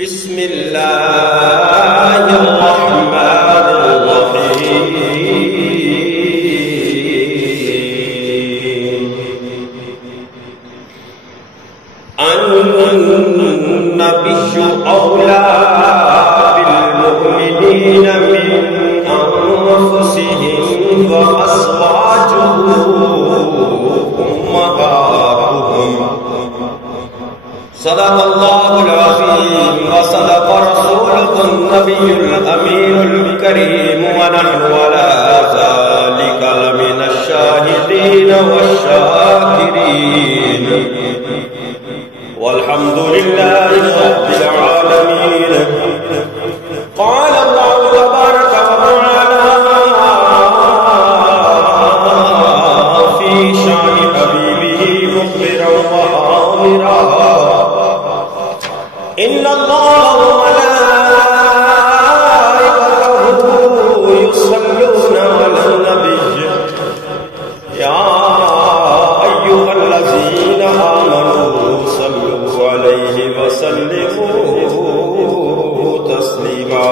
بسم اللہ الرحمن الرحیم النبی اولا بالمؤمنین من انفسهم وازواجه امہاتهم صدق اللہ العظیم وصدق رسولہ النبی الامین الکریم ونحن على ذلك لمن الشاہدین والشاکرین والحمد للہ رب العالمین. قال اللہ تبارک وتعالی فی شان حبیبہ مخبرا وآمرا ان اللہ وملائکته یصلون علی النبی یا ایها الذین آمنوا صلوا علیہ وسلموا تسلیما.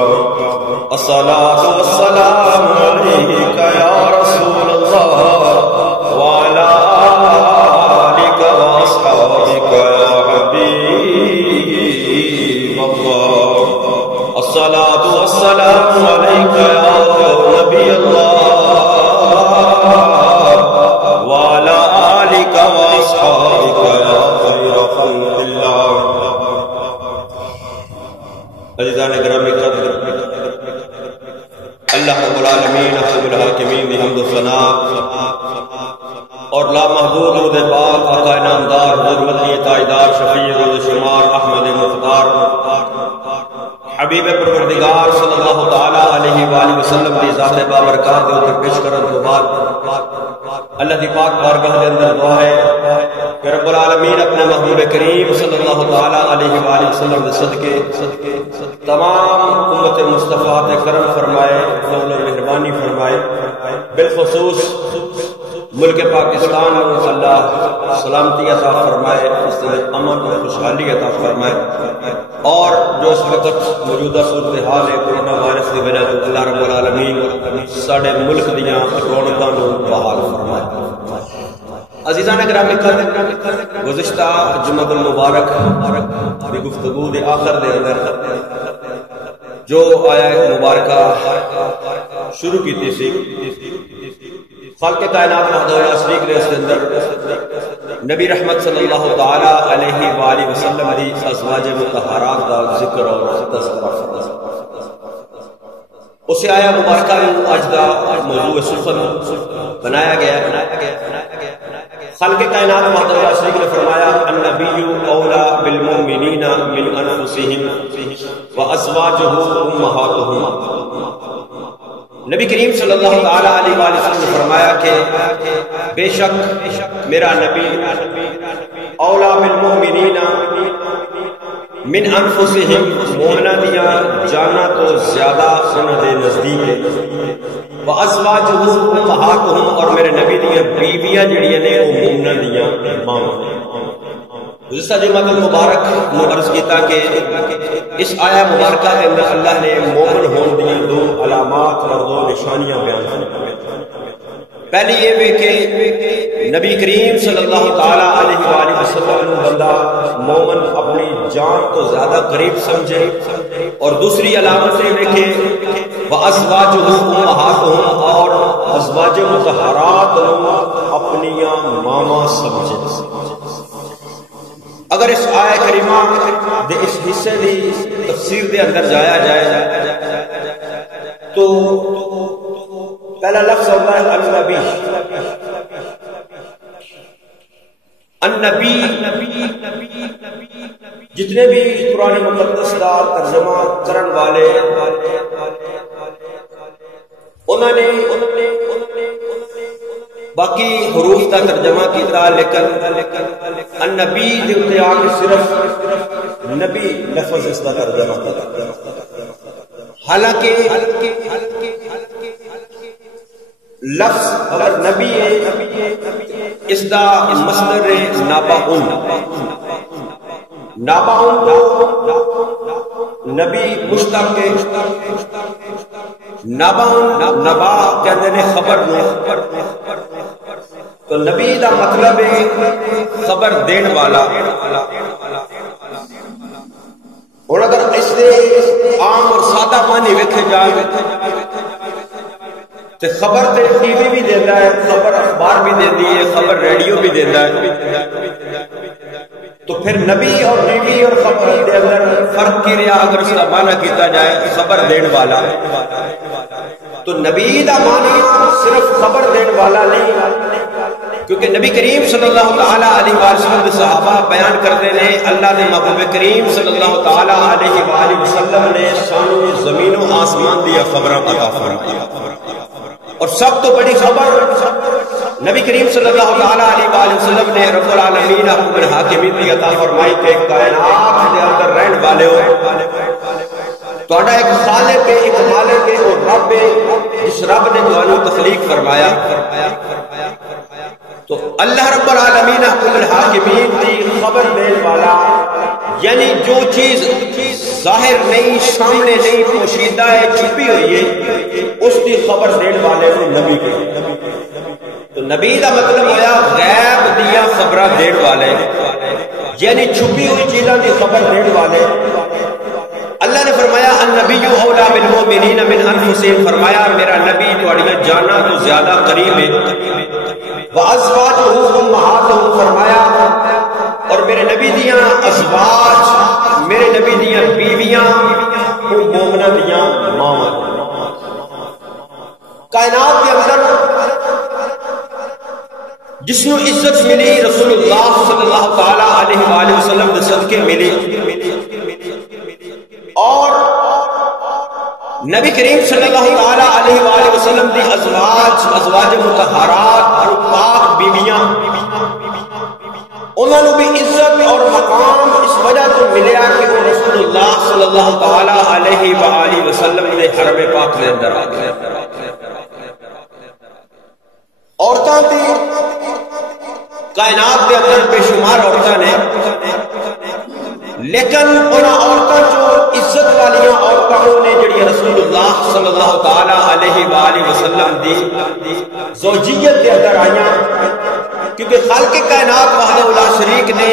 الصلاۃ والسلام علیک یا رسول اللہ وعلی آلک واصحابک یا حبیب اللہ. الصلاۃ والسلام علیک یا نبی اللہ وعلی آلک واصحابک یا خیر خلق اللہ. عزیزان گرامی قدر، اللہ رب العالمین احکم الحاکمین دی حمد و ثنا اور لامحدود درود پاک آقا انعامدار حضور مدنی تاجدار شفیع روز شمار احمد مختار حبیب پروردگار صلی اللہ تعالی علیہ وآلہ وسلم دی ذات بابرکات دے اوپر پیش کرن تو بعد اللہ دی پاک بارگاہ دے اندر دعا ہے کہ رب العالمین اپنے محبوب کریم صلی اللہ تعالی علیہ وآلہ وسلم دے صدقے تمام امت مصطفیٰ تے کرم فرمائے، فضل و مہربانی فرمائے. بالخصوص ملک پاکستان میں اللہ سلامتی عطا فرمائے، اس میں امن و خوشحالی عطا فرمائے، اور جو اس وقت موجودہ صورتحال ہے کورونا وائرس کی وجہ سے اللہ رب العالمین ساڑھے ملک دیاں رونقاں نوں بحال فرمائے. عزیزان گرامی قدر، گزشتہ جمعہ المبارک دی گفتگو دے آخر دے اندر جو آیت مبارکہ شروع کی تھی خالق کائنات وحدہ لا شریک لہ، اس کے اندر نبی رحمت صلی اللہ تعالی علیہ وآلہ وسلم دی ازواج مطہرات کا ذکر اور تذکرہ. اسے آیا مبارکہ آج کا موضوع سخن بنایا گیا. خالق کائنات وحدہ لا شریک نے فرمایا النبی اولا بالمؤمنین من انفسهم وازواجہ امہاتهم. نبی کریم صلی اللہ تعالی علیہ وآلہ وسلم نے فرمایا کہ بے شک میرا نبی اولا بالمؤمنین من انفسهم، مومنہ دیاں جانا تو زیادہ انہاں دے نزدیک ہے، وازواجہ امہاتہم، اور میرے نبی دیاں بیویاں جڑیاں نے وہ مومنہ دیاں ماں. گزشتہ جمعہ المبارک عرض کیتا کہ اس آیا مبارکہ کے اندر اللہ نے مومن ہون دی دو علامات اور دو نشانیاں بیان کی. پہلی یہ بھی کہ نبی کریم صلی اللہ تعالی علیہ وآلہ وسلم بندہ مومن اپنی جان تو زیادہ قریب سمجھے، اور دوسری علامت یہ بھی کہ وازواجہ امہاتہم، اور ازواج مطہرات اپنی ماما سمجھے. اگر اس آیہ کریمہ دے اس حصے دی تفسیر دے اندر جایا جائے تو پہلا لفظ ہوتا ہے النبی. النبی جتنے بھی قرآن مقدس کا ترجمہ کرن والے انہوں نے باقی حروف کا ترجمہ کیتا، لیکن النبی دے اتے آ کے صرف نبی لفظ اس کا ترجمہ کیتا. حالانکہ لفظ اگر نبی ہے اس دا مصدر نابعون. نابعون نبی مشتق کے نبا کہتے ہیں خبر نو، تو نبی دا مطلب ہے خبر دین والا۔ اور اگر اس دے عام اور سادہ معنی ویکھے جائے تو خبر تے ٹی وی بھی دیتا ہے، خبر اخبار بھی دیتی ہے، خبر ریڈیو بھی دیتا ہے، تو پھر نبی اور ٹی وی اور خبر دے اندر فرق کی رہا اگر اس کا معنی کیتا جائے خبر دین والا، تو نبی دا معنی صرف خبر دین والا نہیں، کیونکہ نبی کریم صلی اللہ تعالی علیہ وسلم کے صحابہ بیان کرتے ہیں اللہ نے محبوب کریم صلی اللہ تعالی علیہ وآلہ وسلم نے سانو زمین و آسمان دیا خبراں عطا فرمائی، اور سب تو بڑی خبر نبی کریم صلی اللہ تعالی علیہ وآلہ وسلم نے رب العالمین حکم الحاکمین دی عطا فرمائی کہ کائنات دے اندر رہن والے ہو تہاڈا ایک خالق ہے، ایک مالک ہے، اور رب ہے جس رب نے تانوں تخلیق فرمایا، تو اللہ رب العالمین حکم الحاکمین دی خبر دین والا، یعنی جو چیز ظاہر نہیں، سامنے نہیں، پوشیدہ ہے، چھپی ہوئی ہے، اس کی خبر دین والے نے نبی کے، تو نبی دا مطلب ہویا غیب دیا خبراں دین والے، یعنی چھپی ہوئی چیزاں دی خبر دین والے۔ اللہ نے فرمایا النبی اولا بالمؤمنین من انفسہم، فرمایا میرا نبی تہاڈیاں جاناں تو زیادہ قریب ہے، وازواجہ امہاتہم، فرمایا اور میرے نبی دیاں ازواج، میرے نبی دیاں بیویاں وہ مومنہ دیاں ماواں۔ کائنات کے اندر جس نو عزت ملی رسول اللہ صلی اللہ تعالی علیہ وآلہ وسلم کے صدقے ملی، اور نبی کریم صلی اللہ تعالی علیہ وآلہ وسلم دی ازواج مطہرات اور پاک بیویاں، انہوں نے بھی عزت اور مقام اس وجہ تو ملیا کہ وہ رسول اللہ صلی اللہ تعالی علیہ وآلہ وسلم نے حرم پاک کے اندر آ گئے۔ عورتاں دی کائنات کے اندر بے شمار عورتاں نے، لیکن انہاں عورتاں جو عزت والیاں عورتاں نے جڑی رسول اللہ صلی اللہ تعالی علیہ وآلہ وسلم دی زوجیت کے اندر آئیاں، کیونکہ خالق کائنات وحدہ لا شریک نے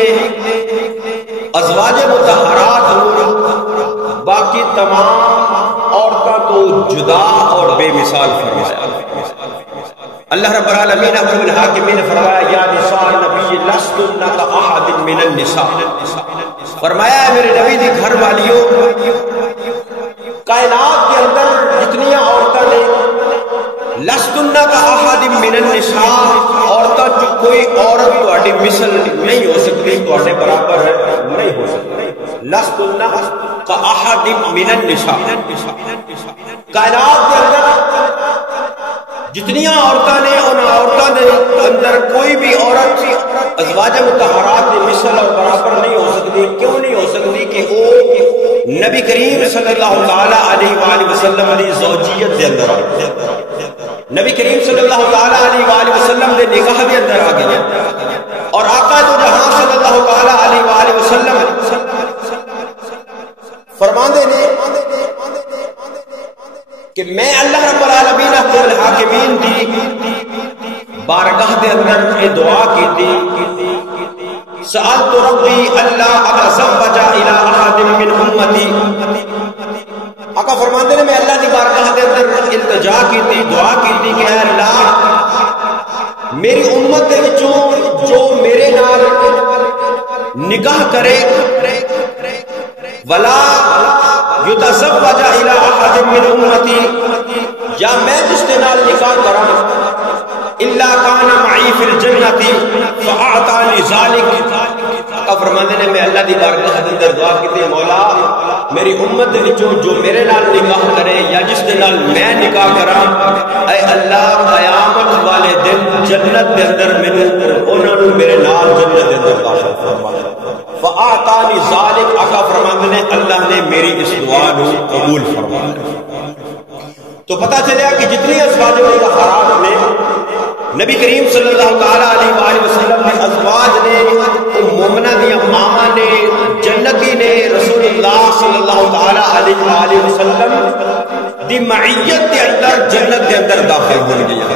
ازواج مطہرات باقی تمام عورتوں کو جدا اور بے مثال فرمایا۔ اللہ رب العالمین حکم الحاکمین نے فرمایا یا نساء النبی لستن کاحد من النساء، فرمایا میرے نبی دی گھر والیوں، کائنات کے اندر جتنی عورتیں نے لستن کاحد من النساء، عورتوں جو کوئی عورت تہاڈی مثل نہیں ہو سکتی، تہاڈے برابر نہیں ہو سکتی، لستن کاحد من النساء۔ کائنات کے اندر جتنی عورتیں نے ان عورتوں کے اندر کوئی بھی عورت ازواج مطہرات کی مثل اور برابر نہیں ہو سکتی۔ کیوں نہیں ہو سکتی؟ کہ وہ نبی کریم صلی اللہ تعالی علیہ وآلہ وسلم کی زوجیت کے اندر آ گئی، نبی کریم صلی اللہ تعالی علیہ وآلہ وسلم کے نکاح کے اندر آ گئی، اور آقا دو جہاں صلی اللہ تعالی علیہ وآلہ وسلم فرماندے نے کہ میں اللہ رب العالمین حکم الحاکمین دی بارگاہ دے اندر یہ دعا کی تھی، سألت ربی اللہ اتزوج الی احد من امتی، آقا فرماتے ہیں میں اللہ دی بارگاہ دے اندر التجا کی تھی، دعا کی تھی کہ اے اللہ میری امت دے وچوں جو میرے نال نکاح کرے ولا یتزوج الی احد من امتی، یا میں جس کے نال نکاح کراں الا کان معی فی الجنۃ فاعطانی ذلک، کا فرماتے ہیں میں اللہ دی بارگاہ کے اندر دعا کی تھی مولا میری امت دے وچوں جو میرے نال نکاح کرے یا جس کے نال میں نکاح کراں، اے اللہ قیامت والے دن جنت دے اندر مینوں انہاں نوں میرے نال جنت دے اندر داخل فرما، فاعطانی ذلک، آقا فرماتے ہیں اللہ نے میری اس دعا کو قبول فرمایا۔ تو پتہ چلیا کہ جتنی ازواج مطہرات نے نبی کریم صلی اللہ تعالی علیہ وآلہ وسلم نے ازواج نے مومنہ دیا ماما نے جنتی نے رسول اللہ صلی اللہ تعالی وسلم دی معیت دے اندر جنت دے اندر داخل ہون گیا.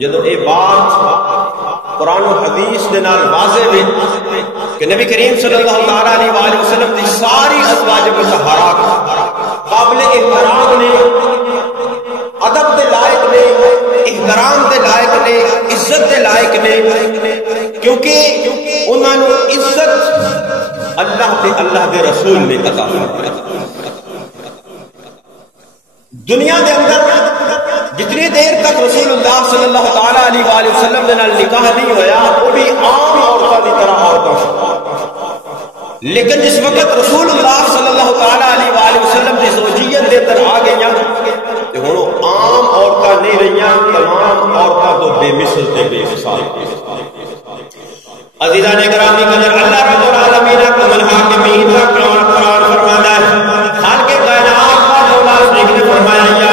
جدو اے بات قرآن و حدیث دے نال واضح ہے کہ نبی کریم صلی اللہ علیہ وآلہ وسلم دی ساری ازواج مطہرات قابل احترام نے، ادب دے لائق نے، احترام دے لائق نے، عزت دے لائق نے، کیونکہ انہوں نے عزت اللہ دے رسول نے عطا فرمائی. دنیا دے اندر جتنی دیر تک رسول اللہ صلی اللہ علیہ وآلہ وسلم دے نال نکاح نہیں ہویا وہ بھی عام عورتوں کی طرح عورتوں سے، لیکن جس وقت رسول اللہ صلی اللہ علیہ وآلہ وسلم کی زوجیت دے اندر آ گئی تو ہن عام عورتیں نہیں رہیاں، تمام عورتوں کو بے مثل تے بے مثال. عزیزان گرامی قدر، اللہ رب العالمین کو الحاکمین کا قرآن فرماتا ہے، خالق کائنات کا مولا اس نے فرمایا یا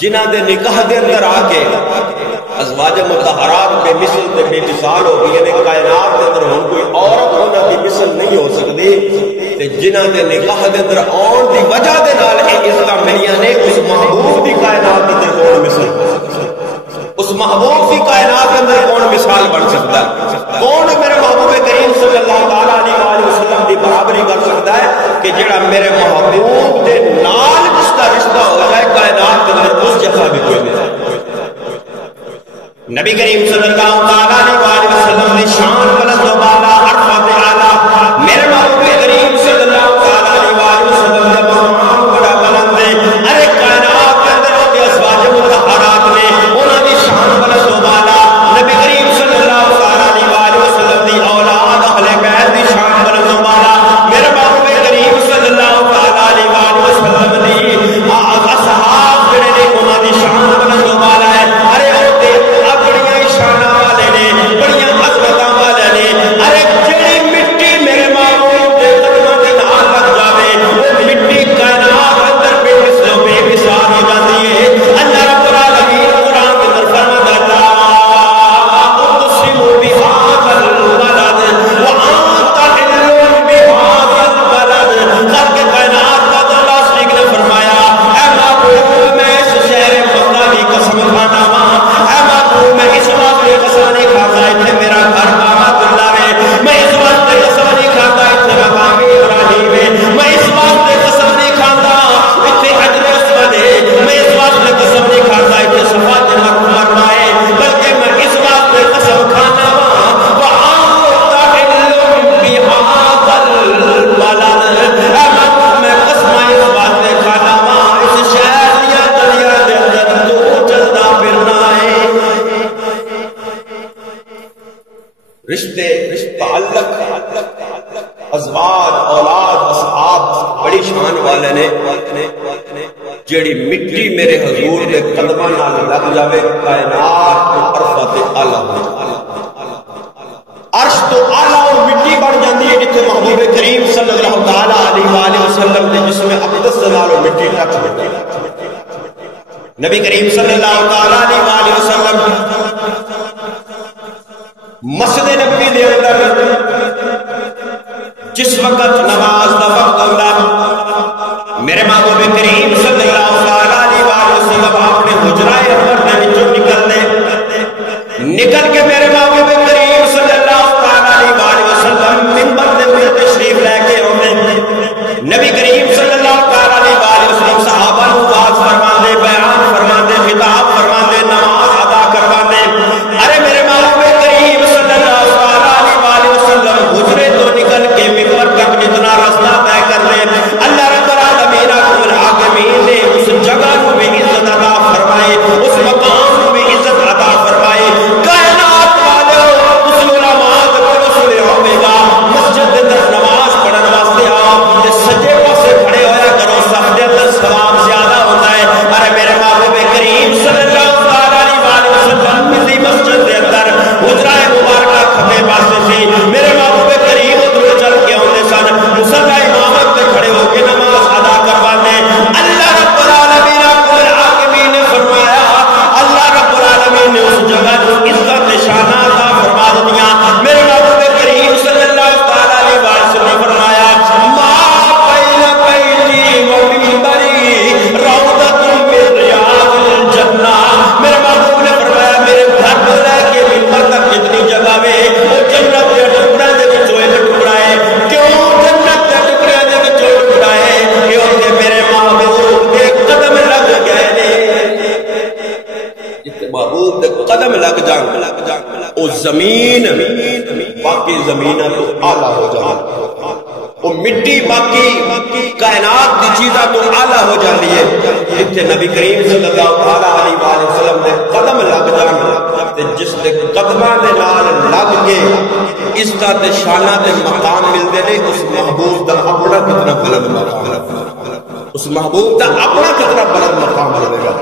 جنہ دے نکاح دے اندر آ کے ازواج مطہرات بے مثل تے بے مثال ہو گئی نے. کائنات دے اندر ہن کوئی عورت انہاں دی مثل نہیں ہو سکتی تے جنہ دے نکاح دے اندر آن دی وجہ دے نال اے عزت ملیاں نے. اس محبوب دی کائنات دے اندر کون مثل ہو سکتا ہے؟ اس محبوب دی کائنات دے اندر کون مثال بن سکتا ہے؟ کون میرے محبوب کریم صلی اللہ علیہ وآلہ وسلم دی برابری کر سکتا ہے کہ جڑا میرے محبوب دے نال جس کا رشتہ ہو جائے کائنات کے اندر اس جیسا بھی کوئی نہیں. نبی کریم صلی اللہ علیہ وآلہ وسلم نے شان بلند و بالا، عرفات اعلیٰ، میرے محبوب کریم صلی اللہ علیہ وآلہ وسلم کا مقام بڑا بلند ہے. ارے کائنات کے اندر وہ ازواج مطہرات نے انہوں نے شان بلند و بالا. نبی کریم صلی اللہ علیہ وآلہ وسلم دی اولاد اہل بیت دی شان بلند و بالا. میرے محبوب کریم صلی اللہ علیہ وآلہ وسلم دی اصحاب جڑے نے انہوں دی شان بلند و بالا ہے. ارے وہ بڑیاں شاناں والے نے، بڑیاں عظمتاں والے نے. ارے جڑی مٹی میرے محبوب دے قدماں دے نال لگ جاوے وہ مٹی کائنات اندر بے مثل و بے مثال ہو جاتی ہے. اللہ رب العالمین قرآن کے اندر فرماتا ہے اقسم بهذا البلد وانت حل بهذا البلد. خالق کائنات کا اللہ شریک نے فرمایا اے محبوب میں اس شہر مکہ کی قسم کھانا وا، اے محبوب میں اس واسطے قسم نہیں کھاتا اتنے میرا گھر کعبۃ اللہ ہے، میں اس واسطے قسم نہیں کھاتا اتنے مقام ابراہیم ہے، میں اس واسطے قسم نہیں کھاتا اتنے حجر اسود ہے، میں اس واسطے قسم نہیں کھاتا اتنے صفا تے مروا ہے، بلکہ میں اس واسطے قسم کھانا وا وانت حل بهذا البلد. اے محبوب میں قسم اس واسطے کھانا وا اس شہر دیا گلیاں دے اندر تو چلدا پھرنا ہے. رشتے تعلق ازواج اولاد اصحاب بڑی شان والے نے. جیڑی مٹی میرے حضور دے قدماں نال لگ جاوے کائنات کو عرفات اعلیٰ ہو جائے. عرش تو اعلیٰ اور مٹی بن جاتی ہے جتنے محبوب کریم صلی اللہ علیہ وآلہ وسلم نے جس میں اقدس نال اور مٹی ٹچ ہوتی. نبی کریم صلی اللہ علیہ وآلہ وسلم مسجد نبوی دے اندر جس وقت نماز دا وقت آتا میرے محبوب کریم صلی اللہ علیہ وآلہ وسلم اپنے حجرہ انور دے وچوں نکل کے میرے محبوب محبوب دے قدم لگ جان او زمین باقی زمیناں تو اعلیٰ ہو جائے، وہ مٹی باقی کائنات دی چیزاں تو اعلیٰ ہو جاتی ہے جتھے نبی کریم صلی اللہ علیہ وآلہ وسلم دے قدم لگ جان تے جس دے قدماں دے نال لگ کے عزت تے شاناں تے مقام ملدے نے، اس محبوب دا اپنا کتنا بلند مقام ہے، اس محبوب دا اپنا کتنا بلند مقام ملے گا۔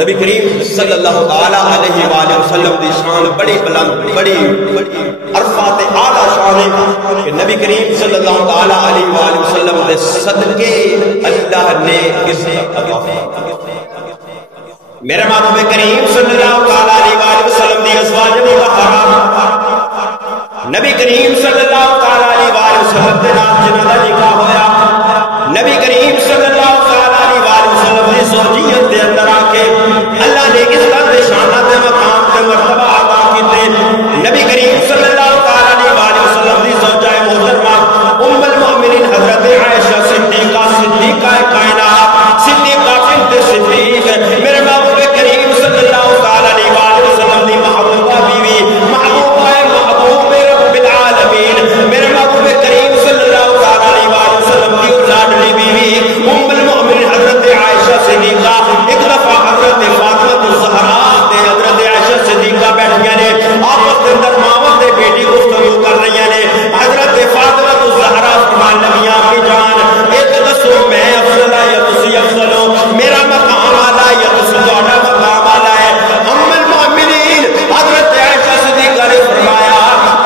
نبی کریم صلی اللہ علیہ وآلہ وسلم دی شان بڑی بلند، بڑی عرفات اعلیٰ شان ہے کہ نبی کریم صلی اللہ علیہ وآلہ وسلم دے صدقے اللہ نے عزت عطا فرمائی۔ میرے محبوب کریم صلی اللہ علیہ وآلہ وسلم دی ازواج مطہرات، نبی کریم صلی اللہ علیہ وآلہ وسلم دے نال جنہاں دا نکاح ہویا، نبی کریم صلی اللہ علیہ وآلہ وسلم دی زوجیت دے اندر آ کے اللہ نے عزت دے شانات دے مقام تے مرتبہ عطا کیتے۔ نبی کریم صلی اللہ علیہ وآلہ وسلم دی زوجہ محترمہ ام المؤمنین حضرت عائشہ صدیقہ کائنات، صدیقہ بنت صدیق، میرے محبوب کریم صلی اللہ علیہ وآلہ وسلم دی محبوبہ بیوی، محبوب رب العالمین، میرے محبوب کریم صلی اللہ علیہ وآلہ وسلم کی لاڈلی بیوی ام المؤمنین حضرت عائشہ صدیقہ، ایک دفعہ حضرت فاطمہ الزہرا تے حضرت عائشہ صدیقہ بیٹھیاں نے، آپس کے اندر ماں تے بیٹی گفتگو کر رہی ہیں، حضرت فاطمہ الزہرا فرمان لگیاں اپنی جان ایک دسو میں افضل یا تسی افضل ہو، میرا مقام اعلیٰ یا تسی تہاڈا مقام اعلیٰ ہے؟ ام المؤمنین حضرت عائشہ صدیقہ نے فرمایا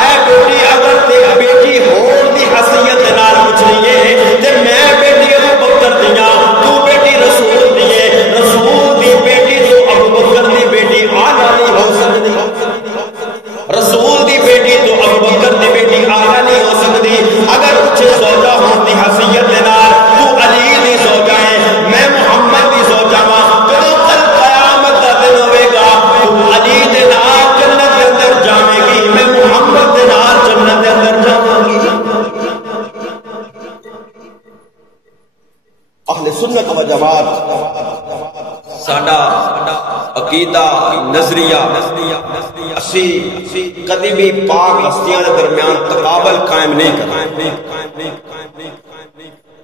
اے بیٹی اگر تے بیٹی ہون دی حیثیت نال پوچھنی ہے تے میں بیٹی ابو بکر دیاں، تو بیٹی رسول دی ہے، رسول دی بیٹی تو ابو بکر دی بیٹی اعلیٰ نہیں ہو سکتی، رسول دی بیٹی تو ابو بکر دی بیٹی اعلیٰ نہیں ہو سکتی۔ اگر کچھ زوجہ ہون دی حیثیت نال تو علی دی زوجہ ہے، میں محمد دی زوجہ ہاں، جدوں کل قیامت دا دن ہوے گا تو علی دے نال جنت دے اندر جاویں گی، میں محمد دے نال جنت دے اندر جاواں گی۔ اہل سنت و جماعت ساڈا عقیدہ نظریہ اسی کدی بھی پاک ہستیاں دے درمیان تقابل قائم نہیں کرتے،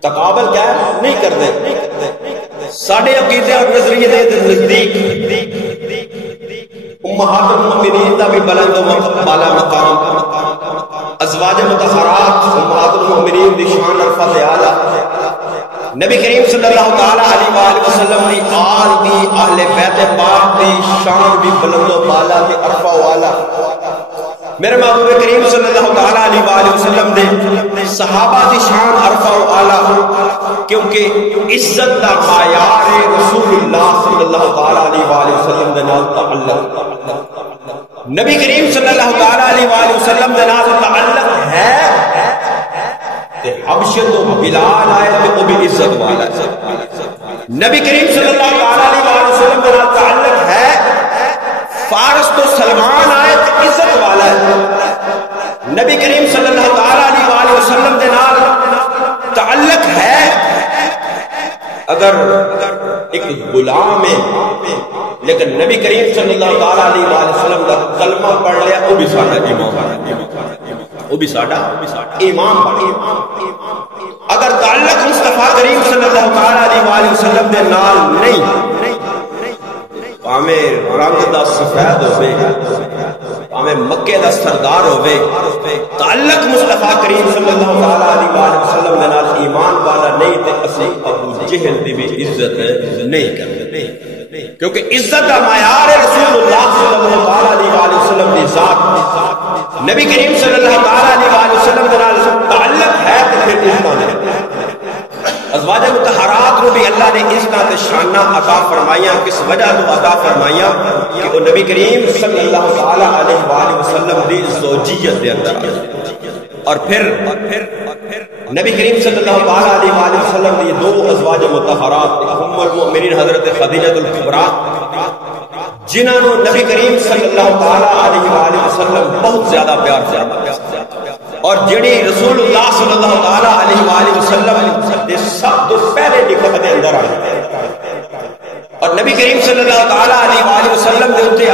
تقابل کیا ہے نہیں کرتے۔ ساڈے عقیدے اور نظریے دے نزدیک امہات المؤمنین دا بھی بلند و بالا مقام، ازواج مطہرات امہات المؤمنین دی شان عرفات اعلیٰ، نبی کریم صلی اللہ علیہ وآلہ وسلم دی آل دی اہل بیت پاک دی شان بھی بلند و بالا تے عرفہ و اعلیٰ۔ میرے محبوب کریم صلی اللہ علیہ وآلہ وسلم دے صحابہ دی شان عرفہ و اعلیٰ، کیونکہ عزت دا معیار رسول اللہ صلی اللہ علیہ وآلہ وسلم دے نال تعلق، نبی کریم صلی اللہ علیہ وآلہ وسلم دے نال تعلق ہے تے حبشہ تو بلال آئے تے وہ بھی عزت والا ہے، نبی کریم صلی اللہ علیہ وآلہ وسلم دے نال تعلق ہے، فارس تو سلمان آئے تے عزت والا ہے، نبی کریم صلی اللہ علیہ وآلہ وسلم دے نال تعلق ہے، اگر ایک غلام ہے لیکن نبی کریم صلی اللہ علیہ وآلہ وسلم دا کلمہ پڑھ لیا وہ بھی ساڈا امام ہے، وہ بھی ساڈا امام بنے۔ اگر تعلق مصطفیٰ کریم صلی اللہ علیہ وآلہ وسلم دے نال نہیں، پاویں رنگ دا سفید ہوے، پاویں مکے دا سردار ہوے، تعلق مصطفیٰ کریم صلی اللہ علیہ وآلہ وسلم دے نال ایمان والا نہیں تے اسی ابو جہل دی بھی عزت نہیں کرتے، کیونکہ عزت دا معیار رسول اللہ صلی اللہ علیہ وآلہ وسلم دی ذات، نبی کریم صلی اللہ علیہ وآلہ وسلم دے نال تعلق ہے تے پھر عزت ہے۔ ازواج مطہرات کو بھی اللہ نے عزت شانہ عطا فرمائیاں، کس وجہ تو عطا فرمائیاں کہ وہ نبی کریم صلی اللہ علیہ وآلہ وسلم دی زوجیت دے اندر اور پھر نبی کریم صلی اللہ علیہ وآلہ وسلم دی دو ازواج مطہرات، ام المؤمنین حضرت خدیجہ الکبریٰ جنہوں نے نبی کریم صلی اللہ علیہ وآلہ وسلم بہت زیادہ پیار فرمایا، اور جڑی رسول اللہ صلی اللہ علیہ وآلہ وسلم دے سب تو پہلے نکاح دے اندر آئی، اور نبی کریم صلی اللہ علیہ وآلہ وسلم دے اوتے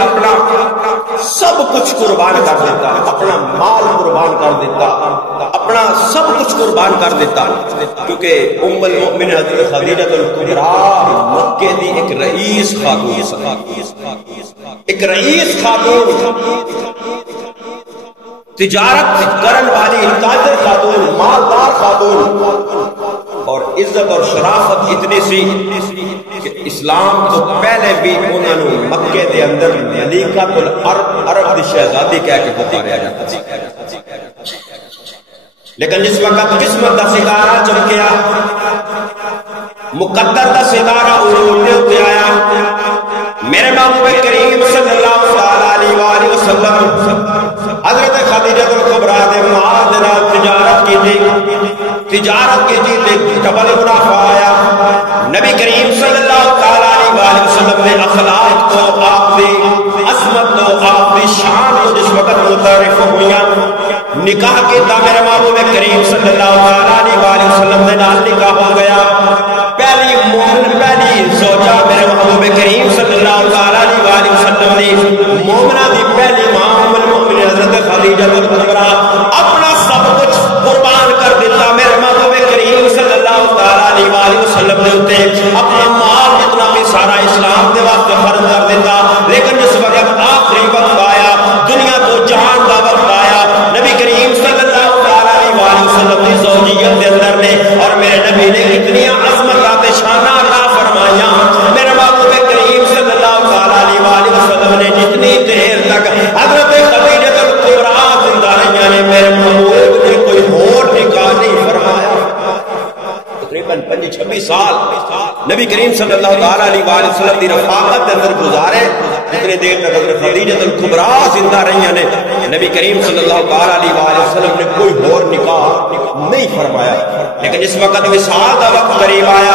سب کچھ قربان کر دیتا، اپنا مال قربان کر دیتا، اپنا سب کچھ قربان کر دیتا، کیونکہ ام المؤمن حضرت خدیجہ الکبریٰ مکے دی ایک رئیس خاتون، ایک رئیس خاتون، تجارت کرن والی تاجر خاتون، مالدار خاتون، اور عزت اور شرافت اتنی سی کہ اسلام تو پہلے بھی انہوں نے مکے دے اندر ملیکۃ العرب، عرب دی شہزادی کہہ کے پکاریا جاتا تھا۔ لیکن جس وقت قسمت دا ستارہ چمکیا، مقدر دا ستارہ عروج تے آیا، میرے محبوب کریم صلی اللہ علیہ وآلہ وسلم حضرت خدیجہ الکبریٰ دے معاذ دے نال تجارت کی تے ڈبل منافع آیا۔ نبی کریم صلی اللہ علیہ وآلہ وسلم نے اخلاق کو، آپ دی عظمت کو، آپ دی شان کو جس وقت متعارف ہوئیاں، نکاح کیتا میرے محبوب کریم صلی اللہ علیہ وآلہ وسلم دے نال نکاح ہو گیا۔ پہلی مومن، پہلی زوجہ میرے محبوب کریم صلی اللہ علیہ وآلہ وسلم دی مومنہ دی پہلی ماں ام المؤمنین حضرت خدیجہ الکبریٰ اپنا سب کچھ قربان کر دیتا میرے محبوب کریم صلی اللہ علیہ وآلہ وسلم دے اوتے، اپنا مال جتنا بھی سارا اسلام دے واسطے خرچ کر دیتا۔ لیکن جس وقت آخری وقت آیا، دنیا تو جہان دا وقت آیا، نبی کریم صلی اللہ علیہ وآلہ وسلم دی زوجیت دے اندر نے اور میرے نبی نے اتنی عظمت شانہ عطا فرمائیاں، میرے محبوب کریم صلی اللہ علیہ وآلہ وسلم نے جتنی دیر تک حضرت خدیجہ الکبریٰ زندہ رہی نے، میرے محبوب نے کوئی اور نکاح نہیں فرمایا۔ تقریباً 25-26 سال نبی کریم صلی اللہ علیہ وآلہ وسلم دی رفاقت اندر گزارے، اتنے دیر تک حضرت خدیجہ الکبریٰ زندہ رہی نے، نبی کریم صلی اللہ علیہ وآلہ وسلم نے کوئی اور نکاح نہیں فرمایا۔ لیکن اس وقت وصال دا وقت قریب آیا،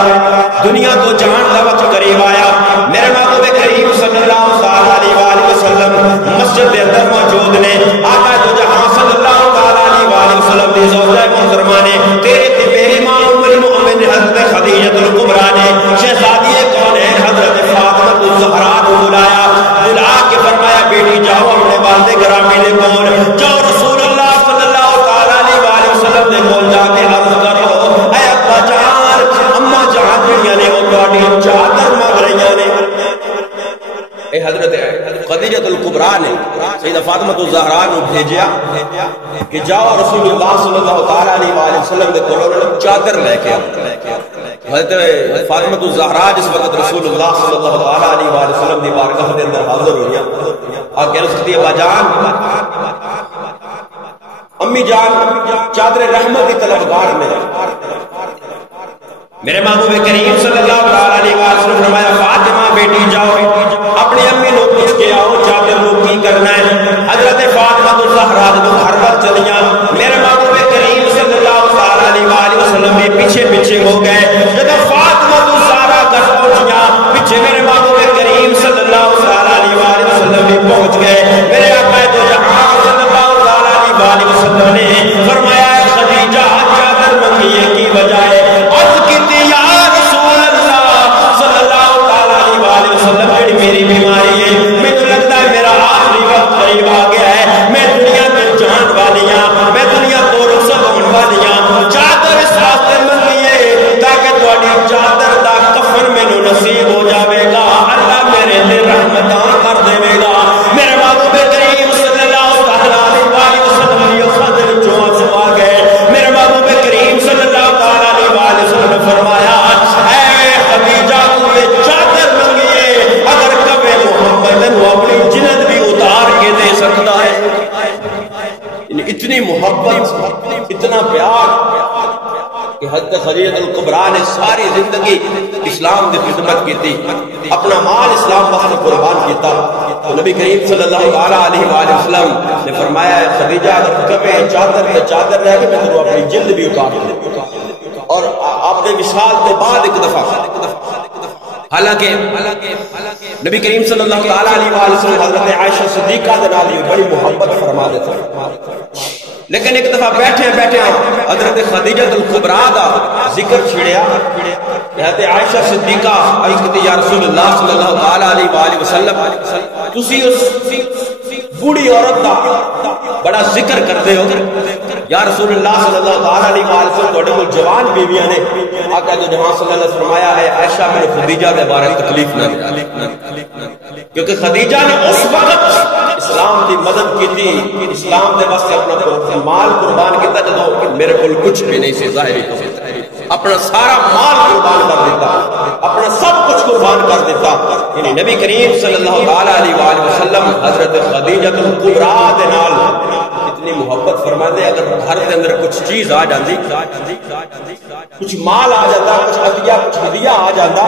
دنیا تو جہان دا وقت قریب آیا، میرے محبوب کریم صلی اللہ علیہ وآلہ وسلم مسجد دے اندر موجود نے، آقا تو جہاں صلی اللہ علیہ وآلہ وسلم دی زوجہ محترمہ نے، تیرے تے میری ماں ام المؤمنین حضرت خدیجہ الکبریٰ نے شہزادی کون ہے حضرت فاطمہ الزہرا کو بلایا، بلا کے فرمایا بیٹی جاؤ اپنے والد گرامی دے کول جاؤ، رسول اللہ صلی اللہ علیہ وآلہ وسلم دے کول جا کے عرض کرو، اے ابا جان، اما جان جڑیاں نے وہ تہاڈی چادر مانگ رہیاں نے۔ اے حضرت خدیجہ الکبریٰ نے سیدہ فاطمہ الزہرا نو بھیجیا کہ جاؤ رسول اللہ صلی اللہ علیہ وآلہ وسلم دے کول چادر لے کے آؤ۔ حضرت فاطمہ الزہرا جس وقت رسول اللہ صلی اللہ علیہ وآلہ وسلم دی بارگاہ دے اندر حاضر ہوئیاں، آ کے عرض کیتی ابا جان، امی جان چادر رحمت کی طلبگار میں، میرے محبوب کریم صلی اللہ علیہ وآلہ وسلم نے فرمایا فاطمہ بیٹی جاؤ اپنی امی نو پوچھ کے آؤ چادر نو کی کرنا ہے۔ حضرت فاطمہ الزہرا جدوں گھر ول چلیاں، میرے محبوب کریم صلی اللہ علیہ وآلہ وسلم بھی پیچھے پیچھے ہو گئے۔ جب فاطمہ الزہرا گھر پہنچیاں، پیچھے میرے محبوب کریم صلی اللہ علیہ وآلہ وسلم بھی پہنچ گئے۔ میرے آقا تو جہاں صلی اللہ علیہ وآلہ وسلم نے فرمایا خدیجہ چادر منگیے کی وجہ ہے، عرض کیتی یا رسول اللہ صلی اللہ علیہ وآلہ وسلم جڑی میری بیماری ہے، مجھے لگتا ہے میرا آخری وقت قریب آ گیا ہے، میں دنیا میں جان والی ہاں، میں دنیا تو رخصت ہونے والی ہاں، چادر اس واسطے منگیے تاکہ تہاڈی چادر دا کفن مینوں نصیب ہو جاوے گا، اللہ میرے تے رحمتاں کر دے گا۔ میرے محبوب کریم صلی اللہ علیہ وآلہ وسلم دی اکھاں دے وچوں آنسو آ گئے۔ میرے محبوب کریم صلی اللہ علیہ وآلہ وسلم نے فرمایا اے خدیجہ تو یہ چادر منگیے، اگر کبھی محمد نو اپنی جنت بھی اتار کے دے سکتا ہے۔ اتنی محبت، اتنا پیار کہ حضرت خدیجہ الکبریٰ نے ساری زندگی اسلام دی خدمت کی تھی، اپنا مال اسلام واسطے قربان کیتا۔ تو نبی کریم صلی اللہ علیہ وآلہ وسلم نے فرمایا خدیجہ اگر کبھی چادر رہ گئی میں تمہیں اپنی جلد بھی اتار دوں۔ اور آپ نے وصال کے بعد ایک دفعہ، حالانکہ نبی کریم صلی اللہ علیہ وآلہ وسلم حضرت عائشہ صدیقہ دے نال بڑی محبت فرما دیتے، لیکن ایک دفعہ بیٹھے حضرت خدیجہ الکبریٰ دا ذکر چھڑیا، حضرت عائشہ صدیقہ عرض کیتی یا رسول اللہ صلی اللہ علیہ وآلہ وسلم تسی اس بوڑھی عورت دا بڑا ذکر کرتے ہو یا رسول اللہ صلی اللہ علیہ وسلم تھوڑے کو جوان بیویاں نے آقا جو جہاں صلی اللہ علیہ وسلم فرمایا ہے عائشہ بن خدیجہ کے بارے تکلیف نہ دے، کیونکہ خدیجہ نے اس وقت اسلام کی مدد کی تھی، اسلام دے واسطے اپنا مال قربان کیتا جدوں میرے کول کچھ بھی نہیں سی ظاہری اپنا سارا مال قربان کر دیتا، اپنا سب کچھ قربان کر دیتا. یعنی نبی کریم صلی اللہ علیہ وآلہ وسلم حضرت خدیجہ الکبریٰ دے نال اتنی محبت فرماتے اگر گھر کے اندر کچھ چیز آ جاتی، کچھ مال آ جاتا، کچھ عطیہ کچھ ہدیہ آ جاتا،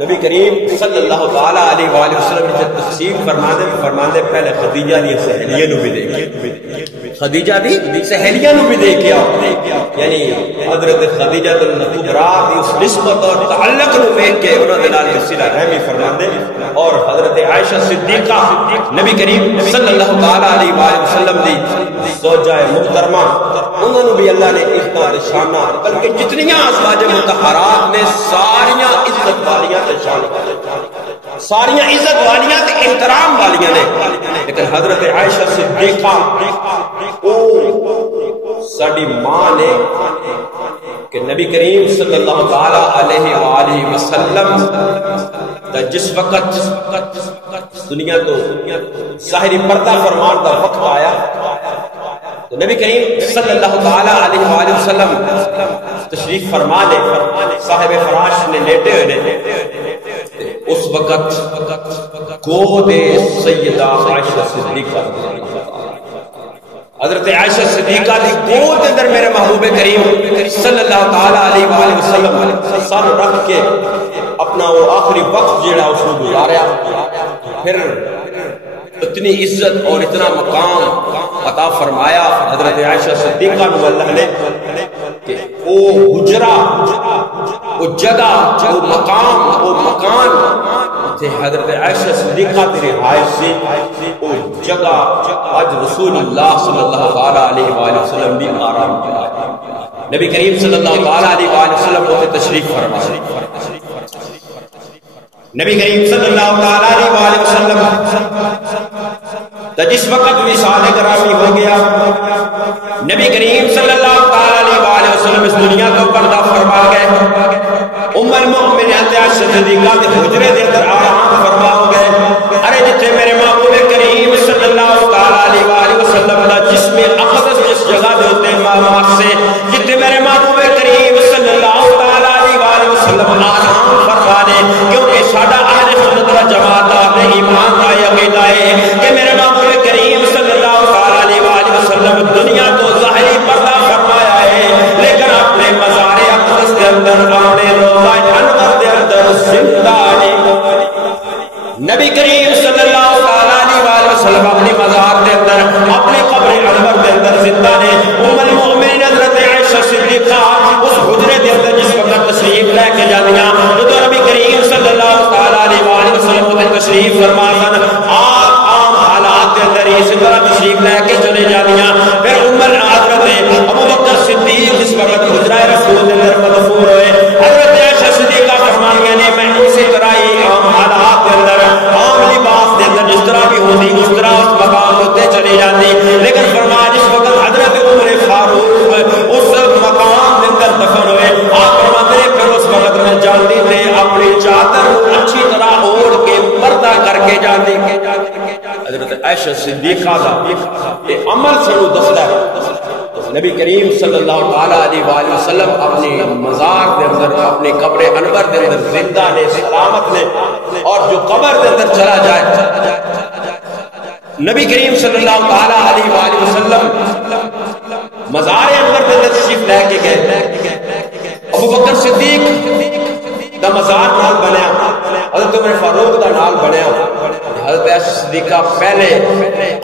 نبی کریم صلی اللہ علیہ وآلہ وسلم نے تقسیم فرماتے پہلے خدیجہ دی سہیلیاں نو بھی دے، خدیجہ دی سہیلیاں نو بھی دے کے آؤ. یعنی حضرت خدیجہ الکبریٰ دی اس نسبت اور تعلق نو دیکھ کے انہاں دے نال صلہ رحمی فرماندے. اور حضرت عائشہ صدیقہ نبی کریم صلی اللہ علیہ وآلہ وسلم دی زوجہ محترمہ، انہوں نے بھی اللہ نے عزت شانہ بلکہ جتنیاں ازواج مطہرات نے ساریاں عزت والیاں تے شان ساریاں عزت والیاں تے احترام والیاں نے، لیکن حضرت عائشہ صدیقہ او ساڈی ماں نے کہ نبی کریم صلی اللہ علیہ وآلہ وسلم دا جس وقت دنیا تو ظاہری پردہ فرمان دا وقت آیا تو نبی کریم صلی اللہ علیہ وآلہ وسلم تشریف فرما لے، صاحب فراش نے لیٹے ہوئے نے، اس وقت گود سیدہ عائشہ صدیقہ حضرت عائشہ صدیقہ دی گود اندر میرے محبوب کریم صلی اللہ علیہ وآلہ وسلم سر رکھ کے اپنا وہ آخری وقت جیڑا اس کو گزاریا. پھر اتنی عزت اور اتنا مقام عطا فرمایا حضرت عائشہ صدیقہ کو اللہ نے کہ وہ حجرہ، وہ جگہ، وہ مقام، وہ مکان تھے حضرت عائشہ صدیقہ کی رہائش سے وہ جگہ آج رسول اللہ صلی اللہ علیہ وآلہ وسلم بھی آرام کیا. نبی کریم صلی اللہ علیہ وآلہ وسلم کو تشریف فرمائے. نبی کریم صلی اللہ علیہ وآلہ وسلم جس وقت وصال گرامی ہو گیا، نبی کریم صلی اللہ علیہ وآلہ وسلم اس دنیا کو پردہ فرما گئے. ام المؤمنین عائشہ صدیقہ کے حجرے دے اندر آرام فرما گئے. ارے جتھے میرے محبوب کریم صلی اللہ علیہ وآلہ وسلم کا جسم اقدس جس جگہ دے ہوتے ماما سے جتھے میرے محبوب کریم صلی اللہ علیہ وآلہ وسلم آرام فرما دے، کیونکہ ساڈا اہل سنت و جماعت نے ایمان کا عقیدہ ہے کہ میرے محبوب کریم صلی اللہ علیہ وآلہ وسلم دنیا تو ظاہری پردہ فرمایا ہے، لیکن اپنے مزار اقدس کے اندر اپنے روضہ انور کے اندر زندہ ہے. نبی کریم صلی اللہ علیہ وآلہ وسلم اپنی مزار کے اندر اپنی قبر انور کے اندر زندہ نے. ام المؤمنین حضرت عائشہ صدیقہ اس حجرے کے اندر جس وقت تشریف لے کے جانیاں تو نبی کریم صلی اللہ علیہ وآلہ وسلم کو تشریف فرمانا آپ عام حالات کے اندر اسی طرح تشریف لے کے چلے جانیاں. پھر عمر حضرت ابو بکر صدیق جس وقت حجرہ رسول کے اندر مدفون ہوئے، حضرت عائشہ صدیقہ فرمانیاں نے میں اسی طرح ہی عام حالات کے اندر عام لباس کے اندر جس طرح بھی ہوتی اس طرح اس مقام ہوتے چلی جاتی، لیکن فرمایا جس وقت حضرت عمر فاروق اس مقام کے اندر دفن ہوئے آپ فرماتے ہیں پھر اس وقت میں جانتی تھے اپنی چادر اچھی طرح اوڑھ کے پردہ کر کے جاتی. حضرت عائشہ صدیقہ کا یہ عمل سنو دستا ہے. نبی کریم صلی اللہ علیہ وآلہ وسلم اپنی مزار کے اندر اپنی قبر انور کے اندر زندہ نے، سلامت نے، اور جو قبر کے اندر چلا جائے نبی کریم صلی اللہ علیہ وآلہ وسلم مزار انور کے اندر تشریف لے کے گئے. ابو بکر صدیق دا مزار نال بنیا، حضرت عمر فاروق دا نال بنیا. حضرت عائشہ صدیقہ پہلے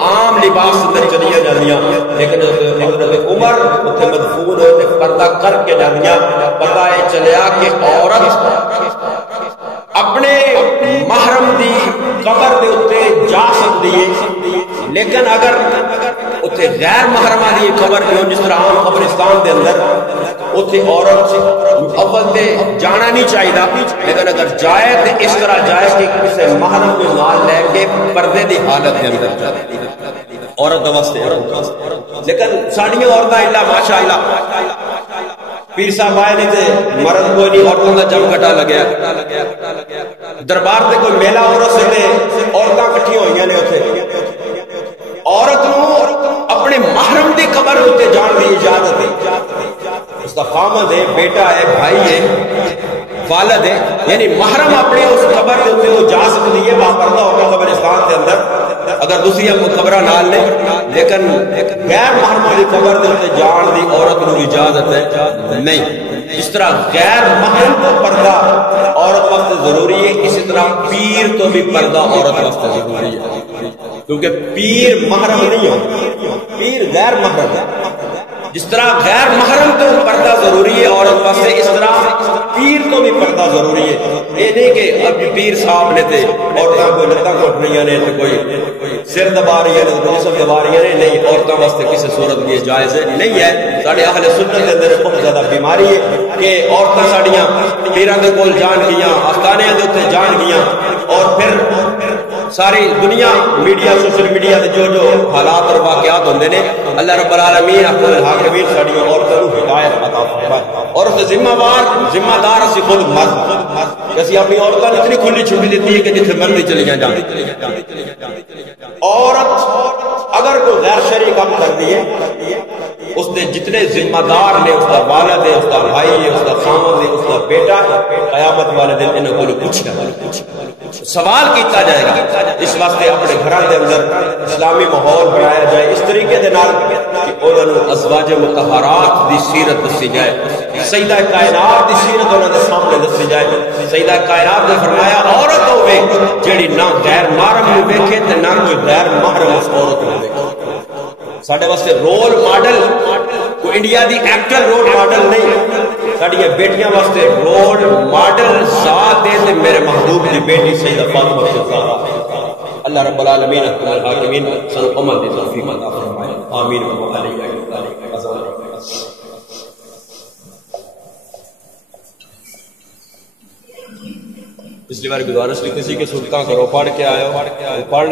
عام لباس اندر چلیاں جاندیاں، لیکن حضرت عمر اتنے مدفون ہوتے پردہ کر کے جاندیاں. پتہ یہ چلیا کہ عورت اپنے محرم دی قبر دے اتے جا سکتی ہے، لیکن اگر اتے غیر محرمہ دی قبر بھی ہو جس طرح عام قبرستان دے اندر اتے عورت محبت تے جانا نہیں چاہیے، لیکن اگر جائے تو اس طرح جائے کہ کسی محرم کو نال لے کے پردے دی حالت کے اندر جائے عورت واسطے۔ لیکن ساڑیاں عورتاں اللہ ماشاءاللہ پیر صاحب آئے نہیں تھے مرد کوئی نہیں، عورتوں کا جم کٹا لگیا دربار تے کوئی میلہ ہو رہا سے عورتاں کٹھی ہوئی نے اتنے، عورت نو اپنے محرم دی قبر ہوتے جان دی اجازت ہے، اس کا خامد ہے، بیٹا ہے، بھائی ہے، والد ہے، یعنی محرم اپنے اس قبر کے ہوتے وہ جا سکتی ہے، باپردہ ہوگا قبرستان کے اندر اگر دوسری قبرہ نال لے، لیکن غیر محرموں کی قبر کے ہوتے جان دی عورت نو اجازت ہے نہیں۔ اس طرح غیر محرم کو پردہ عورت وقت ضروری ہے، اسی طرح پیر تو بھی پردہ عورت وقت ضروری ہے، کیونکہ پیر محرم نہیں ہو، پیر غیر محرم ہے۔ جس طرح غیر محرم کو پردہ ضروری ہے عورت واسطے، اس طرح پیر کو بھی پردہ ضروری ہے۔ یہ نہیں کہ اب پیر صاحب نے تھے عورتوں کو لتاں گھٹ رہی نے تو کوئی سر دبا رہی ہے کوئی جسم دبا رہی ہے، نہیں، عورتوں واسطے کسی صورت بھی جائز نہیں ہے۔ ساڑھے اہل سنت کے اندر بہت زیادہ بیماری ہے کہ عورتیں ساڑیاں پیراں دے کول جان گیاں، آستانے دے اوتے جان گیاں، اور پھر ساری دنیا میڈیا سوشل میڈیا دے جو حالات اور واقعات ہوندے نے، اللہ رب العالمین احکم الحاکمین ساڑیاں عورتوں کو ہدایت عطا فرمائے، اور اس ذمہ دار اسی خود مرد اسی اپنی عورتوں نے اتنی کھلی چھٹی دیتی ہے کہ جتنے مرضی چلی جائیں۔ عورت اگر کوئی غیر شرعی کام کر دی ہے، اس نے جتنے ذمہ دار نے، اس کا والد ہے، اس کا بھائی ہے، اس کا خامد ہے، اس کا بیٹا ہے، قیامت والے دن انہوں کو پوچھنا سوال کیتا جائے گا۔ اس واسطے اپنے گھراں دے اندر اسلامی ماحول بنایا جائے اس طریقے دے نال کہ انہوں ازواج مطہرات دی سیرت دسی جائے، سیدہ کائنات دی سیرت انہوں نے سامنے دسی جائے۔ سیدہ کائنات نے فرمایا عورت ہوے جیڑی نہ غیر محرم نو ویکھے تے نہ کوئی غیر محرم اس عورت نو ویکھے۔ ساڈے واسطے رول ماڈل کوئی انڈیا دی ایکٹر رول ماڈل نہیں، ساڑیاں بیٹیاں واسطے رول ماڈل ذات دے تے میرے محبوب دی بیٹی سیدہ فاطمہ الزہرا۔ اللہ رب العالمین احکم الحاکمین سن عمل دی توفیق عطا فرمائے، آمین و علیہ وسلم۔ پچھلی بار گزارش لکھی سی کہ سلطان کرو پڑھ کے آئے ہو، پڑھ